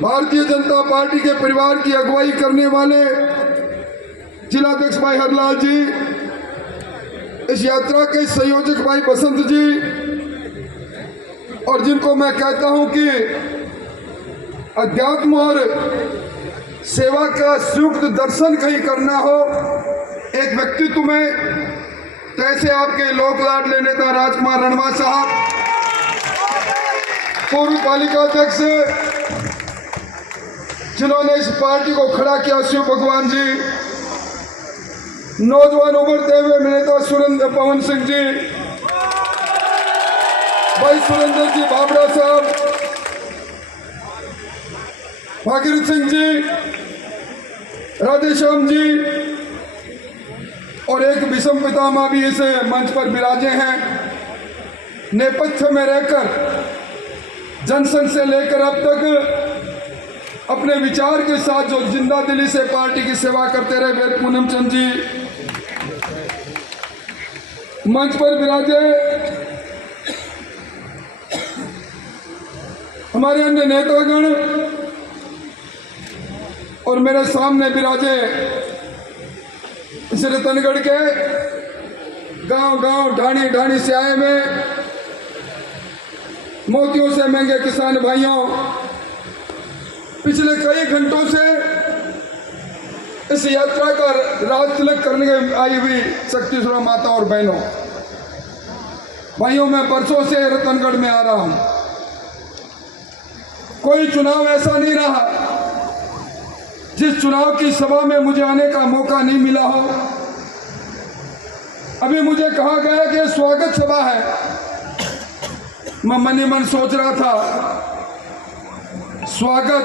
Bharatiya Janata party के परिवार की अगुवाई करने वाले जिलाध्यक्ष भाई हरलाल जी, इस यात्रा के संयोजक भाई बसंत जी, और जिनको मैं कहता हूं कि अध्यात्म और सेवा का संयुक्त दर्शन कहीं करना हो, एक व्यक्तित्व में कैसे आपके लोक लाडले नेता राजकुमार रणवा साहब, पूर्व पालिका अध्यक्ष जिन्होंने इस पार्टी को खड़ा किया, शिव भगवान जी, नौजवान उभरते हुए नेता सुरेंद्र पवन सिंह जी, भाई सुरेंद्र जी बाबरा साहब, भागीरथ सिंह जी, राधेश्याम जी, और एक विषम पितामह भी इस मंच पर विराजे हैं। नेपथ्य में रहकर जनसंघ से लेकर अब तक अपने विचार के साथ जो जिंदा दिली से पार्टी की सेवा करते रहे वेद पूनम चंद जी मंच पर विराजे। हमारे अन्य नेतागण और मेरे सामने विराजे इस रतनगढ़ के गांव-गांव, ढाणी-ढाणी से आए में मोतियों से महंगे किसान भाइयों, पिछले कई घंटों से इस यात्रा का राज तिलक करने के आई हुई शक्तिश्वरा माता और बहनों, भाइयों, मैं बरसों से रतनगढ़ में आ रहा हूं। कोई चुनाव ऐसा नहीं रहा जिस चुनाव की सभा में मुझे आने का मौका नहीं मिला हो। अभी मुझे कहा गया कि स्वागत सभा है। मैं मन ही मन सोच रहा था, स्वागत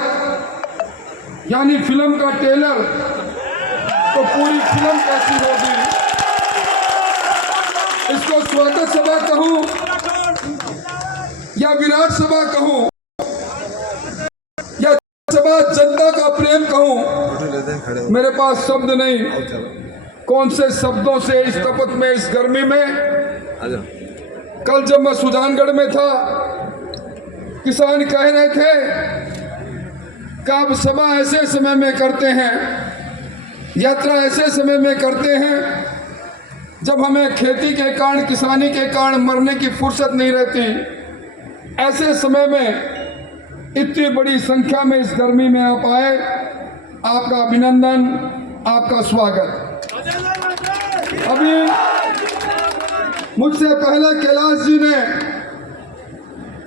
यानी फिल्म का ट्रेलर, तो पूरी फिल्म कैसी होगी? इसको स्वागत सभा कहूं या विराट सभा कहूं या सभा जनता का प्रेम कहूं, मेरे पास शब्द नहीं। कौन से शब्दों से इस तपत में, इस गर्मी में। कल जब मैं सुजानगढ़ में था, किसान कह रहे थे कि आप सभा ऐसे समय में करते हैं, यात्रा ऐसे समय में करते हैं जब हमें खेती के कारण, किसानी के कारण मरने की फुर्सत नहीं रहती। ऐसे समय में इतनी बड़ी संख्या में इस गर्मी में आप आए, आपका अभिनंदन, आपका स्वागत। अभी मुझसे पहले कैलाश जी ने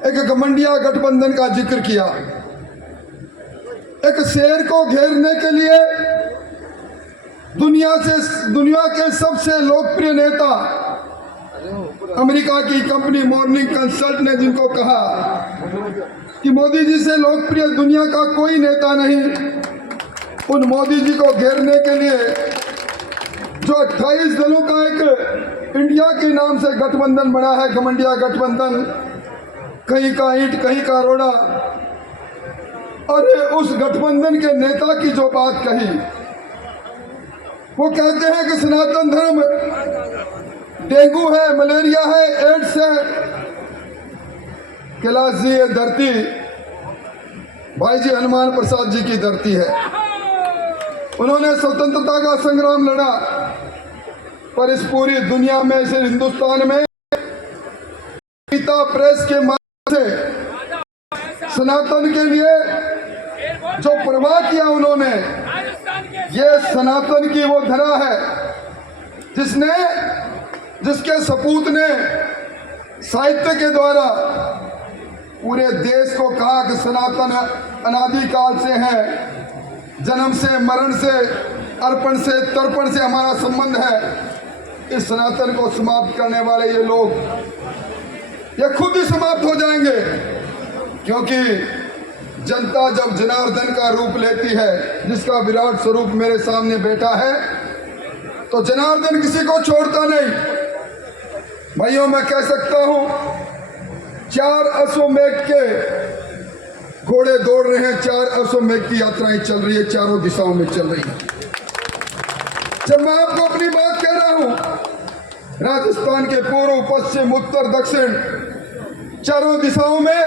एक घमंडिया गठबंधन का जिक्र किया। एक शेर को घेरने के लिए दुनिया के सबसे लोकप्रिय नेता, अमेरिका की कंपनी मॉर्निंग कंसल्ट ने जिनको कहा कि मोदी जी से लोकप्रिय दुनिया का कोई नेता नहीं, उन मोदी जी को घेरने के लिए जो 28 दलों का एक इंडिया के नाम से गठबंधन बना है, घमंडिया गठबंधन, कहीं का ईंट कहीं का रोड़ा, और उस गठबंधन के नेता की जो बात कही, वो कहते हैं कि सनातन धर्म डेंगू है, मलेरिया है, एड्स है। कैलाश जी, ये धरती भाई जी हनुमान प्रसाद जी की धरती है। उन्होंने स्वतंत्रता का संग्राम लड़ा, पर इस पूरी दुनिया में, इस हिंदुस्तान में गीता प्रेस के माध्यम से सनातन के लिए जो प्रवाह किया उन्होंने, ये सनातन की वो धरा है जिसके सपूत ने साहित्य के द्वारा पूरे देश को कहा कि सनातन अनादिकाल से है, जन्म से, मरण से, अर्पण से, तर्पण से हमारा संबंध है। इस सनातन को समाप्त करने वाले ये लोग, ये खुद ही समाप्त हो जाएंगे, क्योंकि जनता जब जनार्दन का रूप लेती है, जिसका विराट स्वरूप मेरे सामने बैठा है, तो जनार्दन किसी को छोड़ता नहीं। भाइयों, मैं कह सकता हूं 4 अश्वमेघ के घोड़े दौड़ रहे हैं, 4 अश्वमेघ की यात्राएं चल रही है, चारों दिशाओं में चल रही है। जब मैं आपको अपनी बात कह रहा हूं, राजस्थान के पूर्व, पश्चिम, उत्तर, दक्षिण, चारों दिशाओं में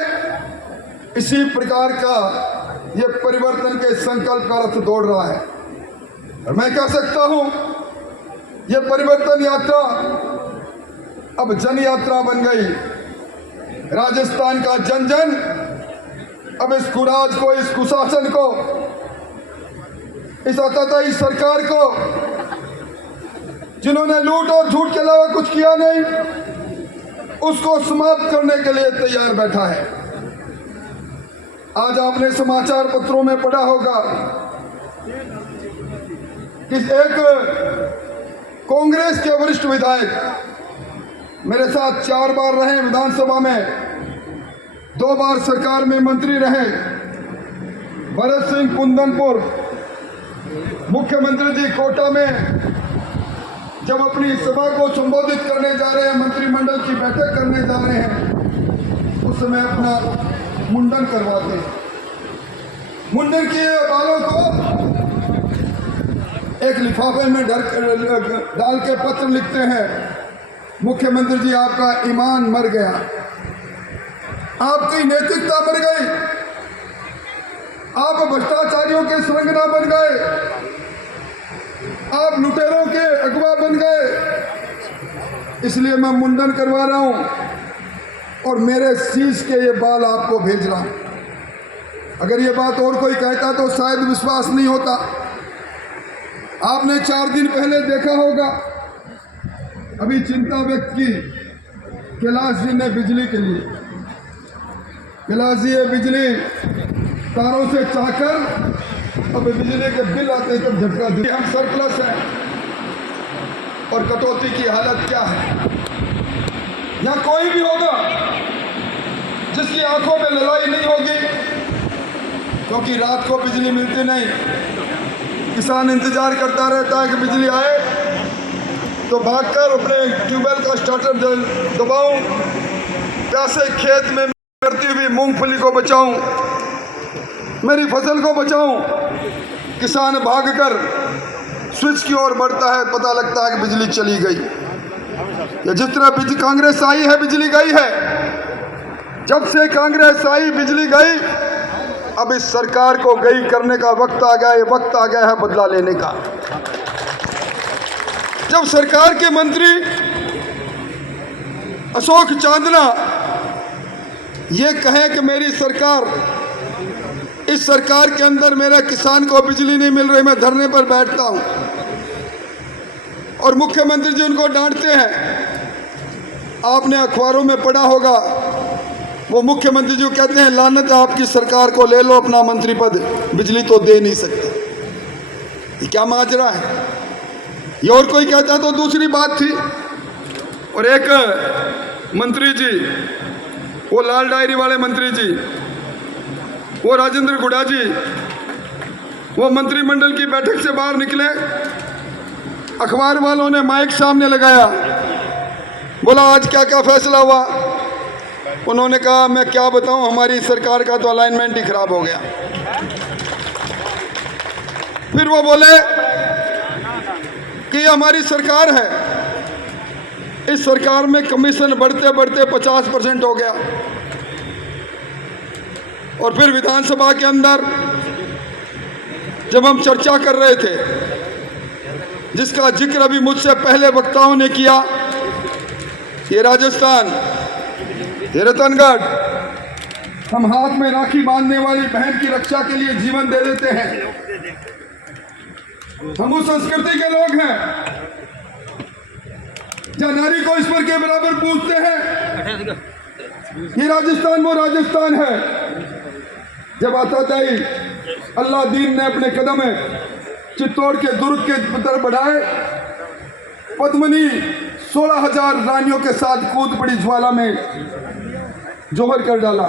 इसी प्रकार का ये परिवर्तन के संकल्प का रथ दौड़ रहा है। और मैं कह सकता हूं ये परिवर्तन यात्रा अब जन यात्रा बन गई। राजस्थान का जन जन अब इस कुराज को, इस कुशासन को, इस आताताई सरकार को, जिन्होंने लूट और झूठ के अलावा कुछ किया नहीं, उसको समाप्त करने के लिए तैयार बैठा है। आज आपने समाचार पत्रों में पढ़ा होगा कि एक कांग्रेस के वरिष्ठ विधायक मेरे साथ 4 बार रहे विधानसभा में, 2 बार सरकार में मंत्री रहे, भरत सिंह कुंदनपुर, मुख्यमंत्री जी कोटा में जब अपनी सभा को संबोधित करने जा रहे हैं, मंत्रिमंडल की बैठक करने जा रहे हैं, उस समय अपना मुंडन करवाते हैं। मुंडन किए बालों को एक लिफाफे में डाल के पत्र लिखते हैं, मुख्यमंत्री जी आपका ईमान मर गया, आपकी नैतिकता मर गई, आप भ्रष्टाचारियों के सुरंगना बन गए, आप लुटेरों के अगवा बन गए, इसलिए मैं मुंडन करवा रहा हूं और मेरे शीश के ये बाल आपको भेज रहा हूं। अगर ये बात और कोई कहता तो शायद विश्वास नहीं होता। आपने 4 दिन पहले देखा होगा, अभी चिंता व्यक्त की कैलाश जी ने बिजली के लिए। कैलाश जी ये बिजली तारों से चाहकर अब बिजली के बिल आते हैं तब झटका दिए। हम सरप्लस हैं और कटौती की हालत क्या है। या कोई भी होगा जिसकी आंखों में लड़ाई नहीं होगी, क्योंकि रात को बिजली मिलती नहीं, किसान इंतजार करता रहता है कि बिजली आए तो भागकर अपने ट्यूबवेल का स्टार्टर दबाऊं, प्यासे खेत में करती हुई मूंगफली को बचाऊं, मेरी फसल को बचाऊं। किसान भागकर स्विच की ओर बढ़ता है, पता लगता है कि बिजली चली गई। या जिस तरह कांग्रेस आई है बिजली गई है, जब से कांग्रेस आई बिजली गई। अब इस सरकार को गई करने का वक्त आ गया, वक्त आ गया है बदला लेने का। जब सरकार के मंत्री अशोक चांदना ये कहे कि मेरी सरकार, इस सरकार के अंदर मेरे किसान को बिजली नहीं मिल रही, मैं धरने पर बैठता हूं, और मुख्यमंत्री जी उनको डांटते हैं। आपने अखबारों में पढ़ा होगा, वो मुख्यमंत्री जी कहते हैं लानत है आपकी सरकार को, ले लो अपना मंत्री पद, बिजली तो दे नहीं सकते। ये क्या माजरा है? ये और कोई कहता तो दूसरी बात थी। और एक मंत्री जी, वो लाल डायरी वाले मंत्री जी, वो राजेंद्र गुड़ा जी, वो मंत्रिमंडल की बैठक से बाहर निकले, अखबार वालों ने माइक सामने लगाया, बोला आज क्या क्या फैसला हुआ। उन्होंने कहा मैं क्या बताऊं, हमारी सरकार का तो अलाइनमेंट ही खराब हो गया। फिर वो बोले कि ये हमारी सरकार है, इस सरकार में कमीशन बढ़ते बढ़ते 50% हो गया। और फिर विधानसभा के अंदर जब हम चर्चा कर रहे थे, जिसका जिक्र अभी मुझसे पहले वक्ताओं ने किया, ये राजस्थान, ये रतनगढ़, हम हाथ में राखी बांधने वाली बहन की रक्षा के लिए जीवन दे देते हैं। हम उस संस्कृति के लोग हैं जहाँ नारी को ईश्वर के बराबर पूजते हैं। ये राजस्थान वो राजस्थान है जब आताताई अल्लाह दीन ने अपने कदम चित्तौड़ के दुर्ग के तरफ बढ़ाए, पद्मनी 16,000 रानियों के साथ कूद पड़ी ज्वाला में, जोहर कर डाला।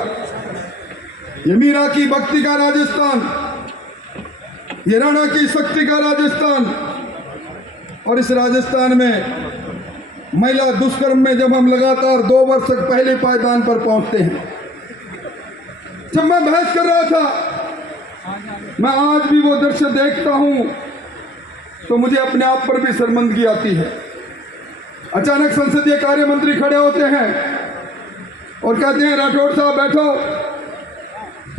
ये मीरा की भक्ति का राजस्थान, ये राणा की शक्ति का राजस्थान। और इस राजस्थान में महिला दुष्कर्म में जब हम लगातार 2 वर्ष तक पहले पायदान पर पहुंचते हैं। जब मैं बहस कर रहा था, मैं आज भी वो दृश्य देखता हूं तो मुझे अपने आप पर भी शर्मिंदगी आती है। अचानक संसदीय कार्य मंत्री खड़े होते हैं और कहते हैं राठौड़ साहब बैठो,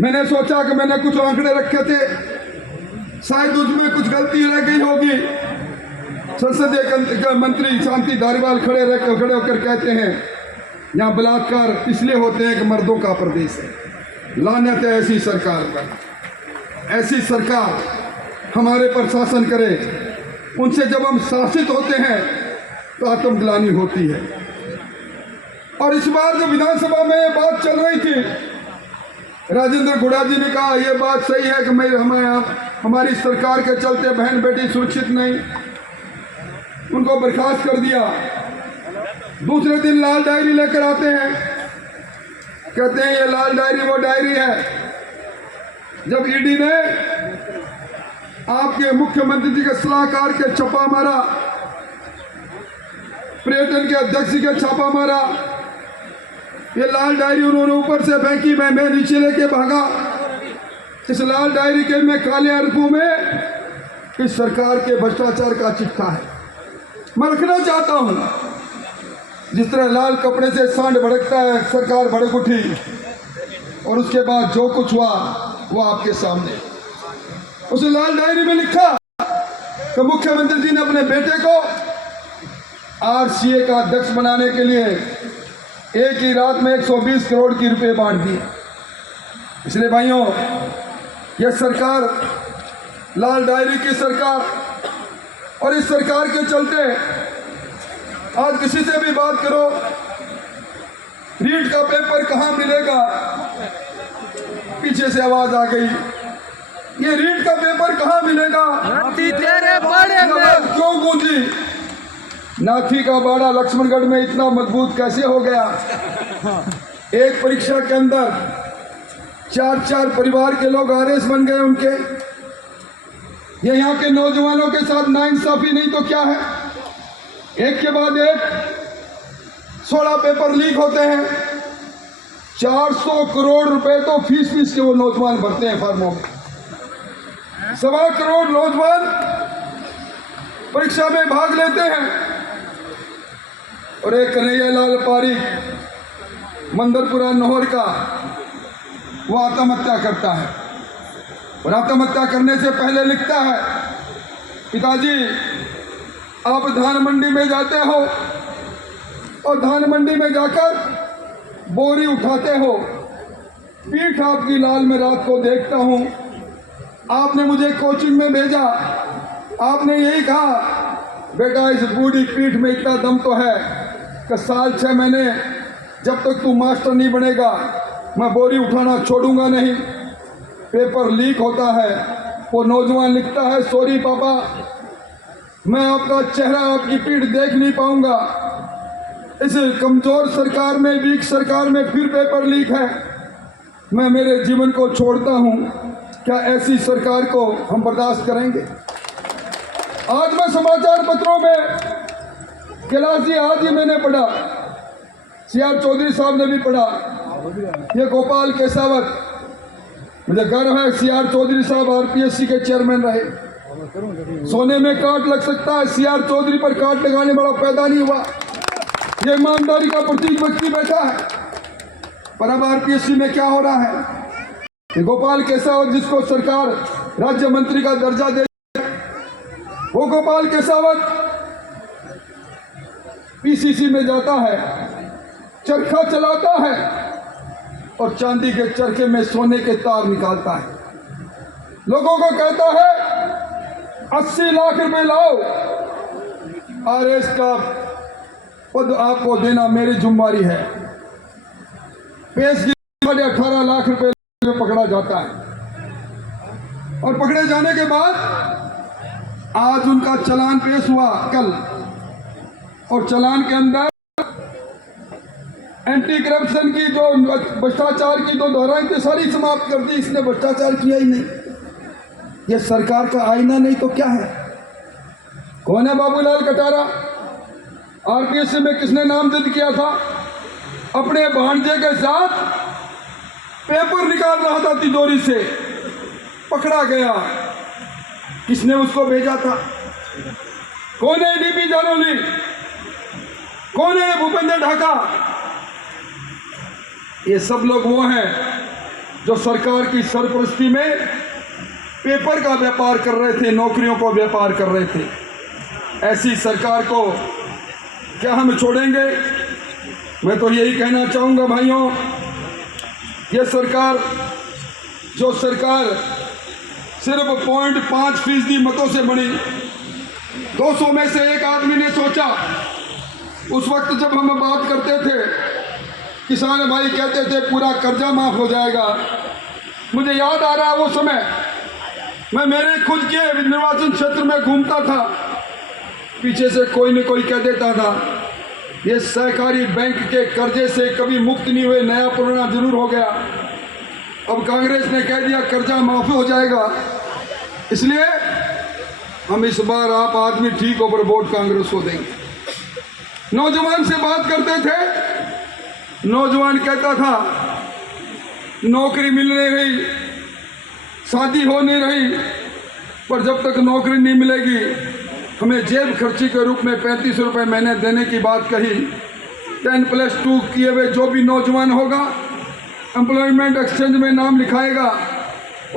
मैंने सोचा कि मैंने कुछ आंकड़े रखे थे, शायद उसमें कुछ गलती रह गई होगी। संसदीय मंत्री शांति धारीवाल खड़े होकर कहते हैं यहाँ बलात्कार इसलिए होते हैं कि मर्दों का प्रदेश है। लानत है ऐसी सरकार पर। ऐसी सरकार हमारे पर शासन करे, उनसे जब हम शासित होते हैं तो आत्मग्लानि होती है। और इस बार जब विधानसभा में ये बात चल रही थी, राजेंद्र गुड़ा जी ने कहा ये बात सही है कि हमारी सरकार के चलते बहन बेटी सुरक्षित नहीं, उनको बर्खास्त कर दिया। दूसरे दिन लाल डायरी लेकर आते हैं, कहते हैं ये लाल डायरी वो डायरी है जब ईडी ने आपके मुख्यमंत्री जी के सलाहकार के छापा मारा, पर्यटन के अध्यक्ष के छापा मारा। ये लाल डायरी उन्होंने ऊपर से फेंकी, मैं नीचे लेके भागा। इस लाल डायरी के में काले अरबों में इस सरकार के भ्रष्टाचार का चिट्ठा है। मैं रखना चाहता हूं, जिस तरह लाल कपड़े से सांड भड़कता है, सरकार भड़क उठी और उसके बाद जो कुछ हुआ वो आपके सामने। उस लाल डायरी में लिखा कि मुख्यमंत्री जी ने अपने बेटे को आरसीए का अध्यक्ष बनाने के लिए एक ही रात में 120 करोड़ की रुपए बांट दिए। इसलिए भाइयों, यह सरकार लाल डायरी की सरकार, और इस सरकार के चलते आज किसी से भी बात करो, रीट का पेपर कहां मिलेगा, पीछे से आवाज आ गई, ये रीट का पेपर कहां मिलेगा, तेरे बड़े में क्यों गूंजी। नाथी का बाड़ा लक्ष्मणगढ़ में इतना मजबूत कैसे हो गया। एक परीक्षा के अंदर 4 परिवार के लोग आरएस बन गए उनके। ये यहाँ के नौजवानों के साथ नाइंसाफी नहीं तो क्या है। एक के बाद एक 16 पेपर लीक होते हैं। 400 करोड़ रुपए तो फीस के वो नौजवान भरते हैं फर्मों में। 1.25 करोड़ नौजवान परीक्षा में भाग लेते हैं। और एक कन्हैयालाल पारीक मंदरपुरा नहर का, वो आत्महत्या करता है और आत्महत्या करने से पहले लिखता है, पिताजी आप धान मंडी में जाते हो और धान मंडी में जाकर बोरी उठाते हो, पीठ आपकी लाल में रात को देखता हूं। आपने मुझे कोचिंग में भेजा, आपने यही कहा बेटा इस बूढ़ी पीठ में इतना दम तो है कि साल 6 महीने जब तक तू मास्टर नहीं बनेगा मैं बोरी उठाना छोड़ूंगा नहीं। पेपर लीक होता है, वो नौजवान लिखता है, सॉरी पापा मैं आपका चेहरा आपकी पीठ देख नहीं पाऊंगा। इस कमजोर सरकार में, वीक सरकार में फिर पेपर लीक है, मैं मेरे जीवन को छोड़ता हूं। क्या ऐसी सरकार को हम बर्दाश्त करेंगे। आज मैं समाचार पत्रों में कैलाश जी आज ही मैंने पढ़ा, सीआर चौधरी साहब ने भी पढ़ा, ये गोपाल केसावत, मुझे गर्व है सीआर चौधरी साहब आरपीएससी के चेयरमैन रहे। सोने में काट लग सकता है, सीआर चौधरी पर काट लगाने वाला पैदा नहीं हुआ। ये ईमानदारी का प्रतीक व्यक्ति बैठा है। पर अब आरपीएससी में क्या हो रहा है, गोपाल केसावत जिसको सरकार राज्य मंत्री का दर्जा दे, वो गोपाल केसावत पीसीसी में जाता है, चरखा चलाता है और चांदी के चरखे में सोने के तार निकालता है। लोगों को कहता है 80 लाख रुपए लाओ, आरएस का पद आपको देना मेरी जिम्मेदारी है। पेश वाले 18 लाख रुपए में पकड़ा जाता है और पकड़े जाने के बाद आज उनका चालान पेश हुआ कल, और चालान के अंदर एंटी करप्शन की जो भ्रष्टाचार की जो धाराएं थी सारी समाप्त कर दी। इसने भ्रष्टाचार किया ही नहीं। यह सरकार का आईना नहीं तो क्या है। कौन है बाबूलाल कटारा, आरपीएससी में किसने नामजद किया था, अपने भांजे के साथ पेपर निकाल रहा था तिजोरी से, पकड़ा गया। किसने उसको भेजा था, कौन है डीपी जानोली, कौन है भूपेंद्र ढाका। ये सब लोग वो हैं जो सरकार की सरपरस्ती में पेपर का व्यापार कर रहे थे, नौकरियों को व्यापार कर रहे थे, ऐसी सरकार को क्या हम छोड़ेंगे? मैं तो यही कहना चाहूँगा भाइयों, ये सरकार, जो सरकार सिर्फ 0.5% मतों से बनी, 200 में से एक आदमी ने सोचा, उस वक्त जब हम बात करते थे, किसान भाई कहते थे पूरा कर्जा माफ हो जाएगा। मुझे याद आ रहा है वो समय, मैं मेरे खुद के निर्वाचन क्षेत्र में घूमता था, पीछे से कोई न कोई कह देता था ये सहकारी बैंक के कर्जे से कभी मुक्त नहीं हुए, नया पुराना जरूर हो गया। अब कांग्रेस ने कह दिया कर्जा माफ हो जाएगा, इसलिए हम इस बार आप आदमी ठीक हो पर वोट कांग्रेस को देंगे। नौजवान से बात करते थे, नौजवान कहता था नौकरी मिल नहीं रही, शादी हो नहीं रही, पर जब तक नौकरी नहीं मिलेगी हमें जेब खर्ची के रूप में 35 रुपये महीने देने की बात कही। 10+2 किए हुए जो भी नौजवान होगा एम्प्लॉयमेंट एक्सचेंज में नाम लिखाएगा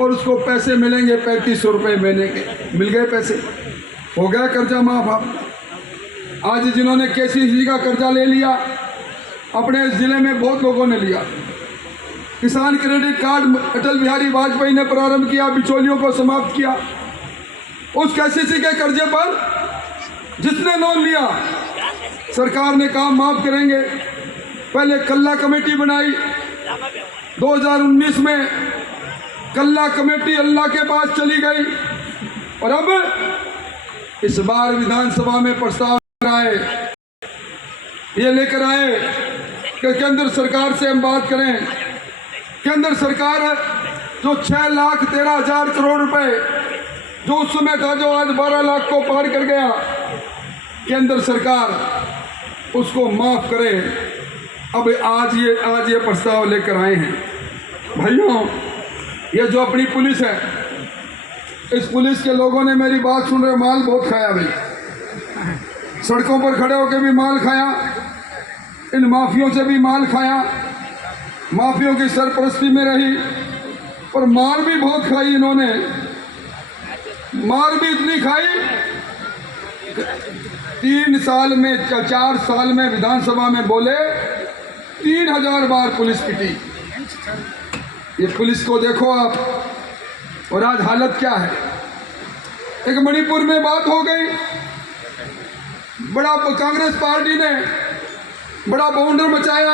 और उसको पैसे मिलेंगे 35 रुपये महीने के। मिल गए पैसे, हो गया कर्जा माफ। आज जिन्होंने केसीसी का कर्जा ले लिया, अपने ज़िले में बहुत लोगों ने लिया। किसान क्रेडिट कार्ड अटल बिहारी वाजपेयी ने प्रारंभ किया, बिचौलियों को समाप्त किया। उस केसीसी के कर्जे पर जिसने लोन लिया सरकार ने कहा माफ करेंगे। पहले कल्ला कमेटी बनाई, 2019 में कल्ला कमेटी अल्लाह के पास चली गई और अब इस बार विधानसभा में प्रस्ताव आए, ये लेकर आए कि केंद्र सरकार से हम बात करें। केंद्र सरकार जो 6,13,000 करोड़ रुपए जो उस समय था, जो आज 12 लाख को पार कर गया, केंद्र सरकार उसको माफ करे। अब आज ये प्रस्ताव लेकर आए हैं। भाइयों, ये जो अपनी पुलिस है, इस पुलिस के लोगों ने मेरी बात सुन रहे, माल बहुत खाया भाई, सड़कों पर खड़े होकर भी माल खाया, इन माफियों से भी माल खाया, माफियों की सरपरस्ती में रही, और मार भी बहुत खाई इन्होंने। मार भी इतनी खाई, 3 साल में 4 साल में विधानसभा में बोले 3000 बार पुलिस पिटी। ये पुलिस को देखो आप, और आज हालत क्या है। एक मणिपुर में बात हो गई, बड़ा कांग्रेस पार्टी ने बड़ा बाउंडर मचाया।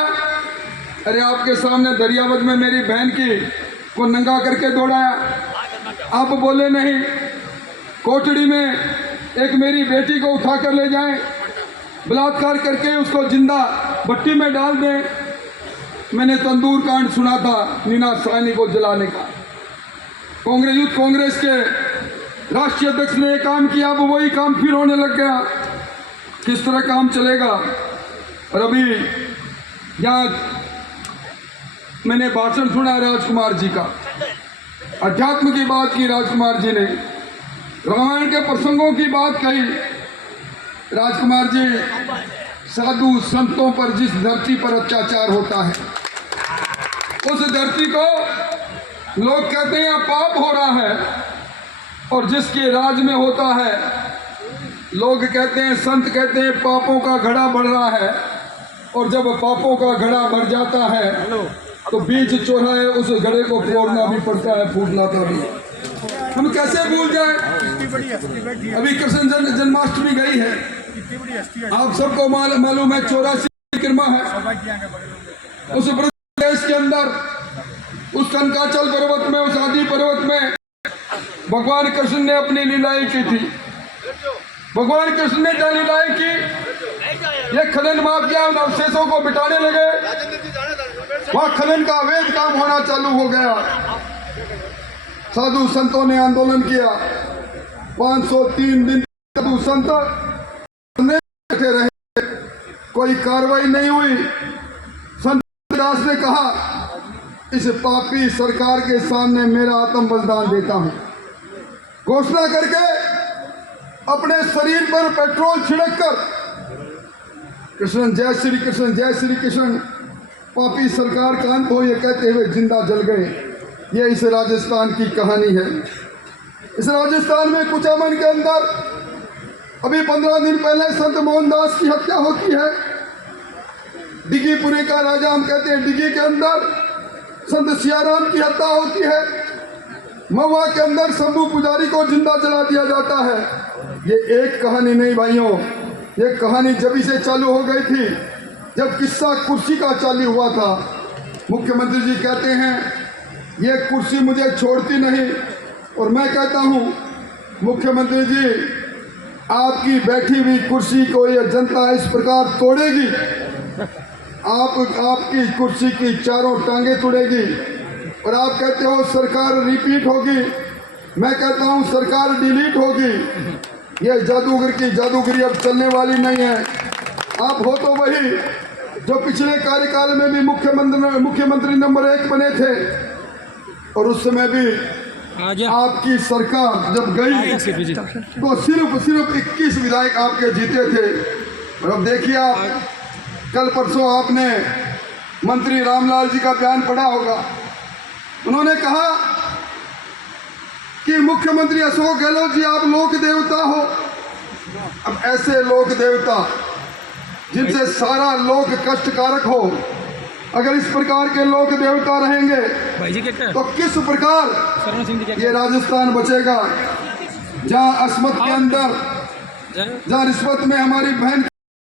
अरे आपके सामने दरियावद में मेरी बहन की को नंगा करके दौड़ाया, आप बोले नहीं। कोटड़ी में एक मेरी बेटी को उठा कर ले जाएं, बलात्कार करके उसको जिंदा भट्टी में डाल दें। मैंने तंदूर कांड सुना था नीना साहनी को जलाने का। यूथ कांग्रेस के राष्ट्रीय अध्यक्ष ने एक काम किया, अब वही काम फिर होने लग गया। किस तरह काम चलेगा? और अभी यहाँ मैंने भाषण सुना राजकुमार जी का, अध्यात्म की बात की राजकुमार जी ने, रामायण के प्रसंगों की बात कही। राजकुमार जी, साधु संतों पर जिस धरती पर अत्याचार होता है, उस धरती को लोग कहते हैं पाप हो रहा है, और जिसके राज में होता है लोग कहते हैं, संत कहते हैं पापों का घड़ा बढ़ रहा है। और जब पापों का घड़ा बढ़ जाता है तो बीच चौराहे उस घड़े को फोड़ना भी पड़ता है, फूटना था भी। हम कैसे भूल जाए? अभी कृष्ण जन्माष्टमी गई है, आप सबको मालूम है, 84 परिक्रमा है उस प्रदेश के अंदर। उस कनकाचल पर्वत में, उस आदि पर्वत में भगवान कृष्ण ने अपनी लीलाएं की थी। भगवान कृष्ण ने क्या लीलाएं की? ये खनन माफिया उन अवशेषों को मिटाने लगे, वहां खनन का अवैध काम होना चालू हो गया। साधु संतों ने आंदोलन किया, 503 दिन साधु संत बैठे रहे, कोई कार्रवाई नहीं हुई। संत दास ने कहा, इस पापी सरकार के सामने मेरा आत्म बलिदान देता हूं। घोषणा करके अपने शरीर पर पेट्रोल छिड़क कर कृष्ण जय श्री कृष्ण पापी सरकार का अंत हो ये कहते हुए जिंदा जल गए। ये इस राजस्थान की कहानी है। इस राजस्थान में कुचामन के अंदर अभी 15 दिन पहले संत मोहनदास की हत्या होती है। डिगीपुरी का राजा हम कहते हैं, डिगी के अंदर संत सियाराम की हत्या होती है। महुआ के अंदर शंभू पुजारी को जिंदा जला दिया जाता है। ये एक कहानी नहीं भाइयों, ये कहानी जब से चालू हो गई थी जब किस्सा कुर्सी का चालू हुआ था। मुख्यमंत्री जी कहते हैं ये कुर्सी मुझे छोड़ती नहीं, और मैं कहता हूँ मुख्यमंत्री जी आपकी बैठी हुई कुर्सी को ये जनता इस प्रकार तोड़ेगी, आपकी कुर्सी की चारों टांगें तोड़ेगी। और आप कहते हो सरकार रिपीट होगी, मैं कहता हूँ सरकार डिलीट होगी। ये जादूगर की जादूगरी अब चलने वाली नहीं है। आप हो तो वही जो पिछले कार्यकाल में भी मुख्यमंत्री नंबर 1 बने थे, और उस समय भी आपकी सरकार जब गई तो सिर्फ 21 विधायक आपके जीते थे। और अब देखिए आप, कल परसों आपने मंत्री रामलाल जी का बयान पढ़ा होगा। उन्होंने कहा कि मुख्यमंत्री अशोक गहलोत जी आप लोक देवता हो। अब ऐसे लोक देवता जिनसे सारा लोक कष्टकारक हो, अगर इस प्रकार के लोक देवता रहेंगे तो किस प्रकार ये राजस्थान बचेगा, जहां अस्मत के अंदर, जहां रिश्वत में हमारी बहन